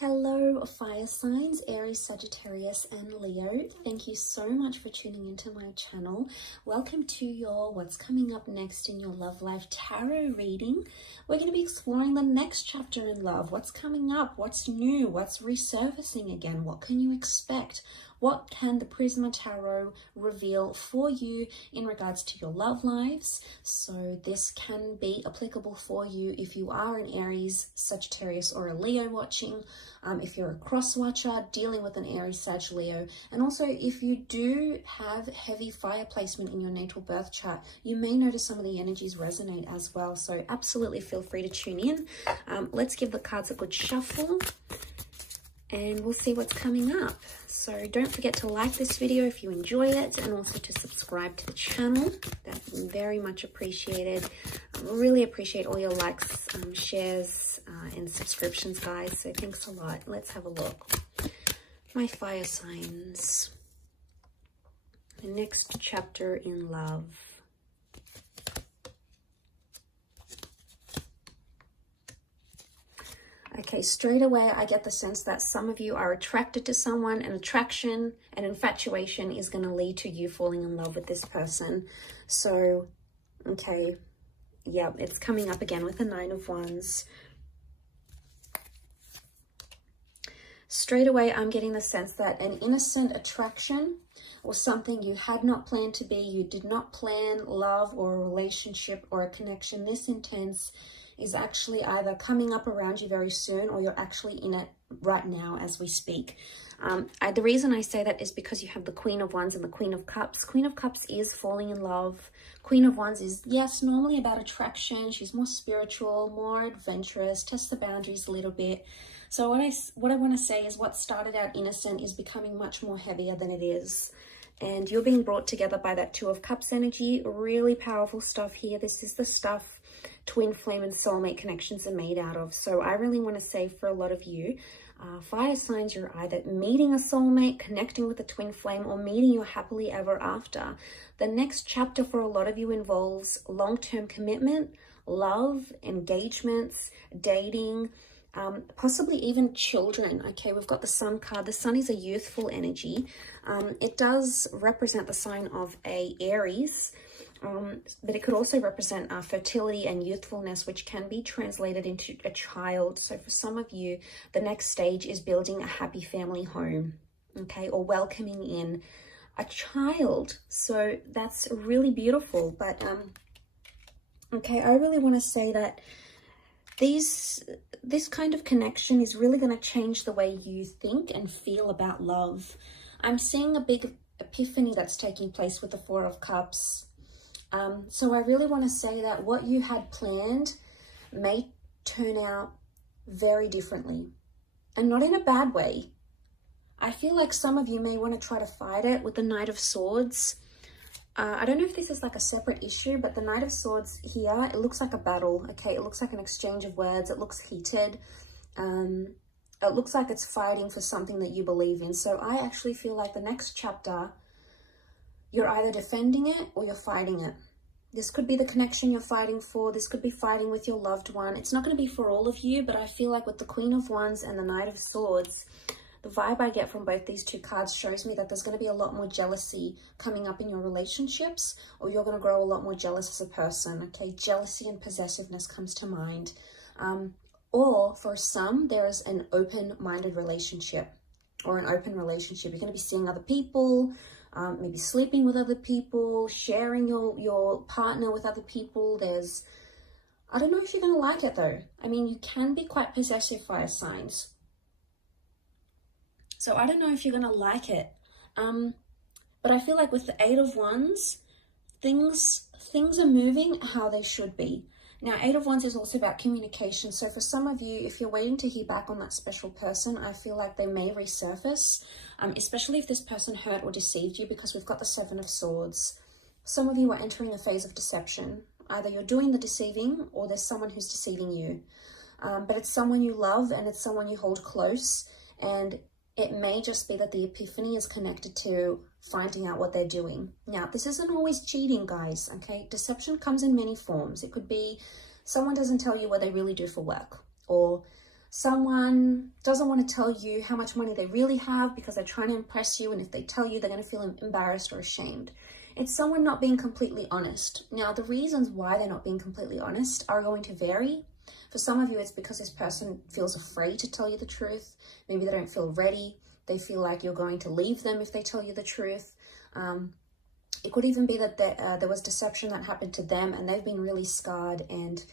Hello, fire signs, Aries, Sagittarius, and Leo. Thank you so much for tuning into my channel. Welcome to your What's Coming Up Next in Your Love Life Tarot reading. We're going to be exploring the next chapter in love. What's coming up? What's new? What's resurfacing again? What can you expect? What can the Prisma Tarot reveal for you in regards to your love lives? So this can be applicable for you if you are an Aries, Sagittarius, or a Leo watching, if you're a cross watcher dealing with an Aries, Sag, Leo, and also if you do have heavy fire placement in your natal birth chart, you may notice some of the energies resonate as well. So absolutely feel free to tune in. Let's give the cards a good shuffle and we'll see what's coming up. So don't forget to like this video if you enjoy it, and also to subscribe to the channel. That's very much appreciated. I really appreciate all your likes, shares, and subscriptions, guys. So thanks a lot. Let's have a look. My fire signs. The next chapter in love. Okay, straight away, I get the sense that some of you are attracted to someone, and attraction and infatuation is going to lead to you falling in love with this person. So, okay, yeah, it's coming up again with the Nine of Wands. Straight away, I'm getting the sense that an innocent attraction or something you had not planned to be, you did not plan love or a relationship or a connection this intense, is actually either coming up around you very soon, or you're actually in it right now as we speak. The reason I say that is because you have the Queen of Wands and the Queen of Cups. Queen of Cups is falling in love. Queen of Wands is, yes, normally about attraction. She's more spiritual, more adventurous, tests the boundaries a little bit. So what I want to say is what started out innocent is becoming much more heavier than it is. And you're being brought together by that Two of Cups energy. Really powerful stuff here. This is the stuff twin flame and soulmate connections are made out of. So I really want to say for a lot of you, fire signs, you're either meeting a soulmate, connecting with a twin flame, or meeting your happily ever after. The next chapter for a lot of you involves long-term commitment, love, engagements, dating, possibly even children. Okay, we've got the Sun card. The Sun is a youthful energy. It does represent the sign of a Aries, but it could also represent fertility and youthfulness, which can be translated into a child. So for some of you, the next stage is building a happy family home, okay, or welcoming in a child. So that's really beautiful. But okay, I really want to say that this kind of connection is really going to change the way you think and feel about love. I'm seeing a big epiphany that's taking place with the Four of Cups. So I really want to say that what you had planned may turn out very differently, and not in a bad way. I feel like some of you may want to try to fight it with the Knight of Swords. I don't know if this is like a separate issue, but the Knight of Swords here, it looks like a battle, okay? It looks like an exchange of words. It looks heated. It looks like it's fighting for something that you believe in. So I actually feel like the next chapter, you're either defending it or you're fighting it. This could be the connection you're fighting for. This could be fighting with your loved one. It's not going to be for all of you, but I feel like with the Queen of Wands and the Knight of Swords, the vibe I get from both these two cards shows me that there's going to be a lot more jealousy coming up in your relationships, or you're going to grow a lot more jealous as a person, okay? Jealousy and possessiveness comes to mind. Or for some, there is an open-minded relationship or an open relationship. You're going to be seeing other people, maybe sleeping with other people, sharing your partner with other people. I don't know if you're going to like it though. I mean, you can be quite possessive, fire signs. So I don't know if you're going to like it. But I feel like with the Eight of Wands, things are moving how they should be. Now, Eight of Wands is also about communication. So for some of you, if you're waiting to hear back on that special person, I feel like they may resurface, especially if this person hurt or deceived you, because we've got the Seven of Swords. Some of you are entering a phase of deception. Either you're doing the deceiving or there's someone who's deceiving you. But it's someone you love and it's someone you hold close. And it may just be that the epiphany is connected to finding out what they're doing. Now, this isn't always cheating, guys, okay? Deception comes in many forms. It could be someone doesn't tell you what they really do for work, or Someone doesn't want to tell you how much money they really have because they're trying to impress you, and if they tell you, they're going to feel embarrassed or ashamed. It's someone not being completely honest. Now, the reasons why they're not being completely honest are going to vary. For some of you, it's because this person feels afraid to tell you the truth. Maybe they don't feel ready. They feel like you're going to leave them if they tell you the truth. It could even be that there was deception that happened to them and they've been really scarred, and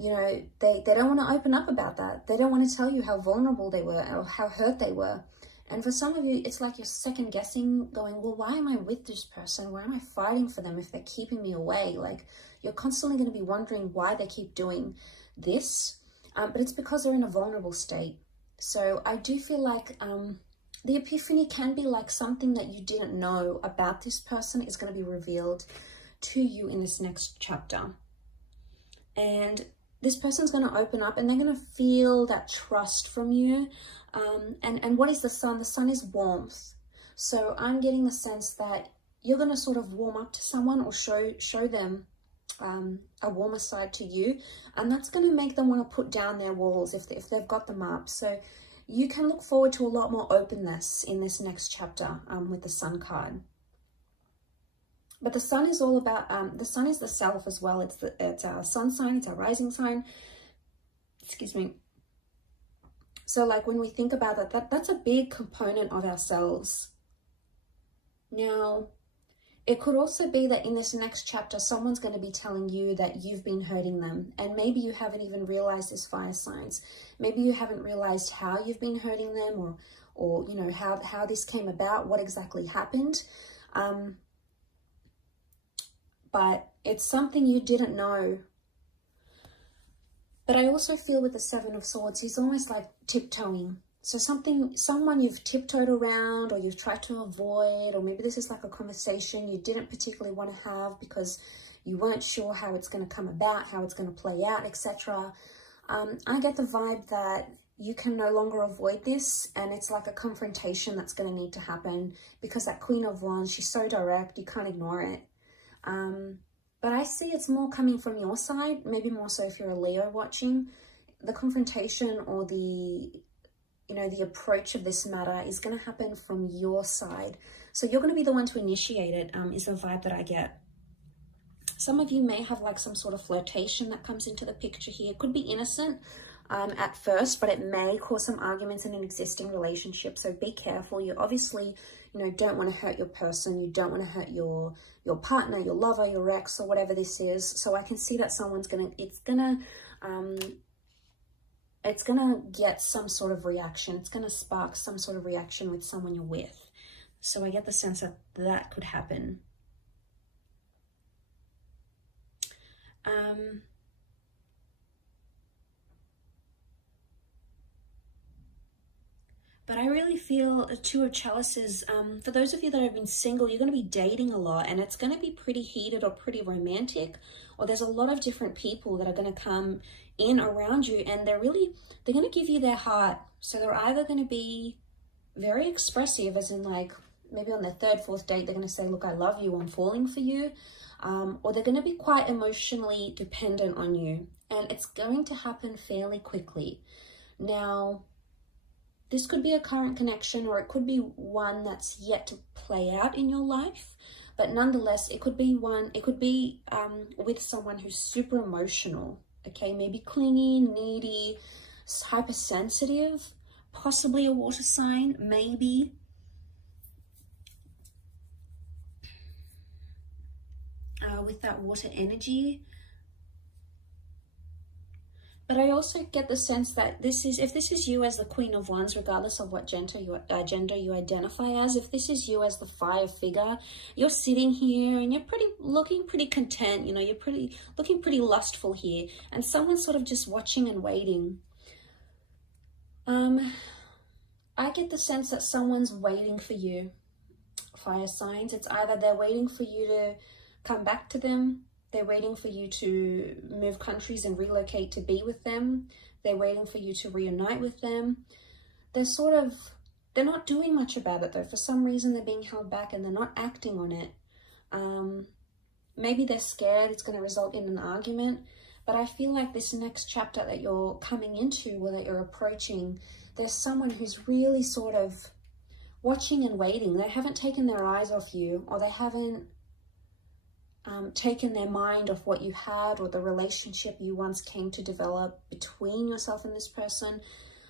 you know, they don't want to open up about that. They don't want to tell you how vulnerable they were or how hurt they were. And for some of you, it's like you're second guessing, going, well, why am I with this person? Why am I fighting for them if they're keeping me away? Like, you're constantly going to be wondering why they keep doing this. But it's because they're in a vulnerable state. So I do feel like the epiphany can be like something that you didn't know about this person is going to be revealed to you in this next chapter. And this person's going to open up and they're going to feel that trust from you. And what is the sun? The sun is warmth. So I'm getting the sense that you're going to sort of warm up to someone or show them a warmer side to you. And that's going to make them want to put down their walls if they've got them up. So you can look forward to a lot more openness in this next chapter with the sun card. But the sun is all about, the sun is the self as well. It's our sun sign, it's our rising sign. Excuse me. So like when we think about that's a big component of ourselves. Now, it could also be that in this next chapter, someone's going to be telling you that you've been hurting them. And maybe you haven't even realized this, fire signs. Maybe you haven't realized how you've been hurting them or you know, how this came about, what exactly happened. But it's something you didn't know. But I also feel with the Seven of Swords, he's almost like tiptoeing. So someone you've tiptoed around or you've tried to avoid, or maybe this is like a conversation you didn't particularly want to have because you weren't sure how it's going to come about, how it's going to play out, etc. I get the vibe that you can no longer avoid this, and it's like a confrontation that's going to need to happen because that Queen of Wands, she's so direct, you can't ignore it. But I see it's more coming from your side, maybe more so if you're a Leo watching. The confrontation or the approach of this matter is going to happen from your side. So you're going to be the one to initiate it, is the vibe that I get. Some of you may have like some sort of flirtation that comes into the picture here. It could be innocent at first, but it may cause some arguments in an existing relationship. So be careful. You obviously, don't want to hurt your person. You don't want to hurt your partner, your lover, your ex, or whatever this is. So I can see that it's gonna get some sort of reaction. It's gonna spark some sort of reaction with someone you're with. So I get the sense that could happen. But I really feel a Two of Chalices. For those of you that have been single, you're going to be dating a lot, and it's going to be pretty heated or pretty romantic, or there's a lot of different people that are going to come in around you, and they're going to give you their heart. So they're either going to be very expressive, as in like maybe on their third, fourth date, they're going to say, look, I love you, I'm falling for you. Or they're going to be quite emotionally dependent on you, and it's going to happen fairly quickly. Now, this could be a current connection, or it could be one that's yet to play out in your life. But nonetheless, it could be with someone who's super emotional, okay? Maybe clingy, needy, hypersensitive, possibly a water sign, maybe. With that water energy. But I also get the sense that if this is you as the Queen of Wands, regardless of what gender you identify as, if this is you as the fire figure, you're sitting here and you're looking pretty content, you're looking pretty lustful here, and someone's sort of just watching and waiting. I get the sense that someone's waiting for you, fire signs. It's either they're waiting for you to come back to them, they're waiting for you to move countries and relocate to be with them, they're waiting for you to reunite with them. They're not doing much about it though. For some reason they're being held back and they're not acting on it. Maybe they're scared it's going to result in an argument, But I feel like this next chapter that you're coming into, or that you're approaching, there's someone who's really sort of watching and waiting. They haven't taken their eyes off you, or they haven't taken their mind off what you had, or the relationship you once came to develop between yourself and this person.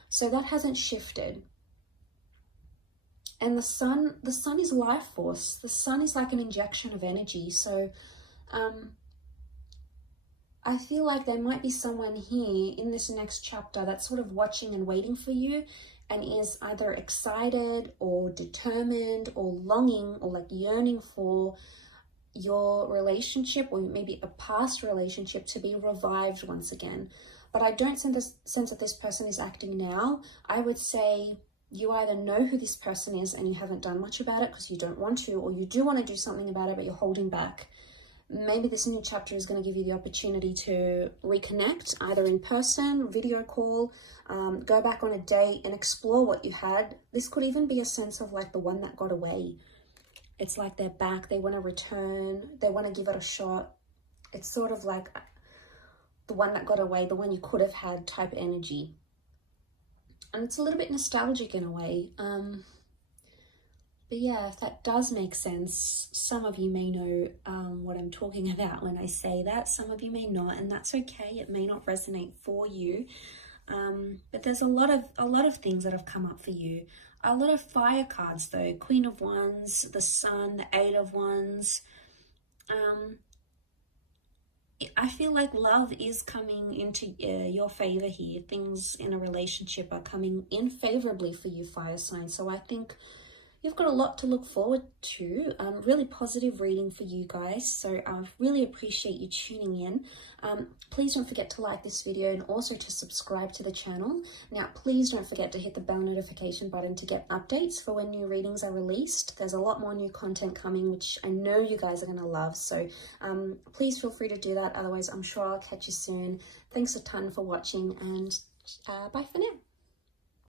So that hasn't shifted. And the sun is life force. The sun is like an injection of energy. So I feel like there might be someone here in this next chapter that's sort of watching and waiting for you, and is either excited or determined or longing or like yearning for your relationship, or maybe a past relationship, to be revived once again. But I don't sense that this person is acting now. I would say you either know who this person is and you haven't done much about it because you don't want to, or you do want to do something about it but you're holding back. Maybe this new chapter is going to give you the opportunity to reconnect, either in person, video call, go back on a date and explore what you had. This could even be a sense of like the one that got away. It's like they're back, they want to return, they want to give it a shot. It's sort of like the one that got away, the one you could have had type energy. And it's a little bit nostalgic in a way. But yeah, if that does make sense, some of you may know what I'm talking about when I say that. Some of you may not, and that's okay. It may not resonate for you. But there's a lot of things that have come up for you. A lot of fire cards though. Queen of Wands, the Sun, the Eight of Wands. I feel like love is coming into your favor here. Things in a relationship are coming in favorably for you, fire sign. So I think you've got a lot to look forward to. Really positive reading for you guys. So I really appreciate you tuning in. Please don't forget to like this video and also to subscribe to the channel. Now, please don't forget to hit the bell notification button to get updates for when new readings are released. There's a lot more new content coming, which I know you guys are going to love. So please feel free to do that. Otherwise, I'm sure I'll catch you soon. Thanks a ton for watching, and bye for now.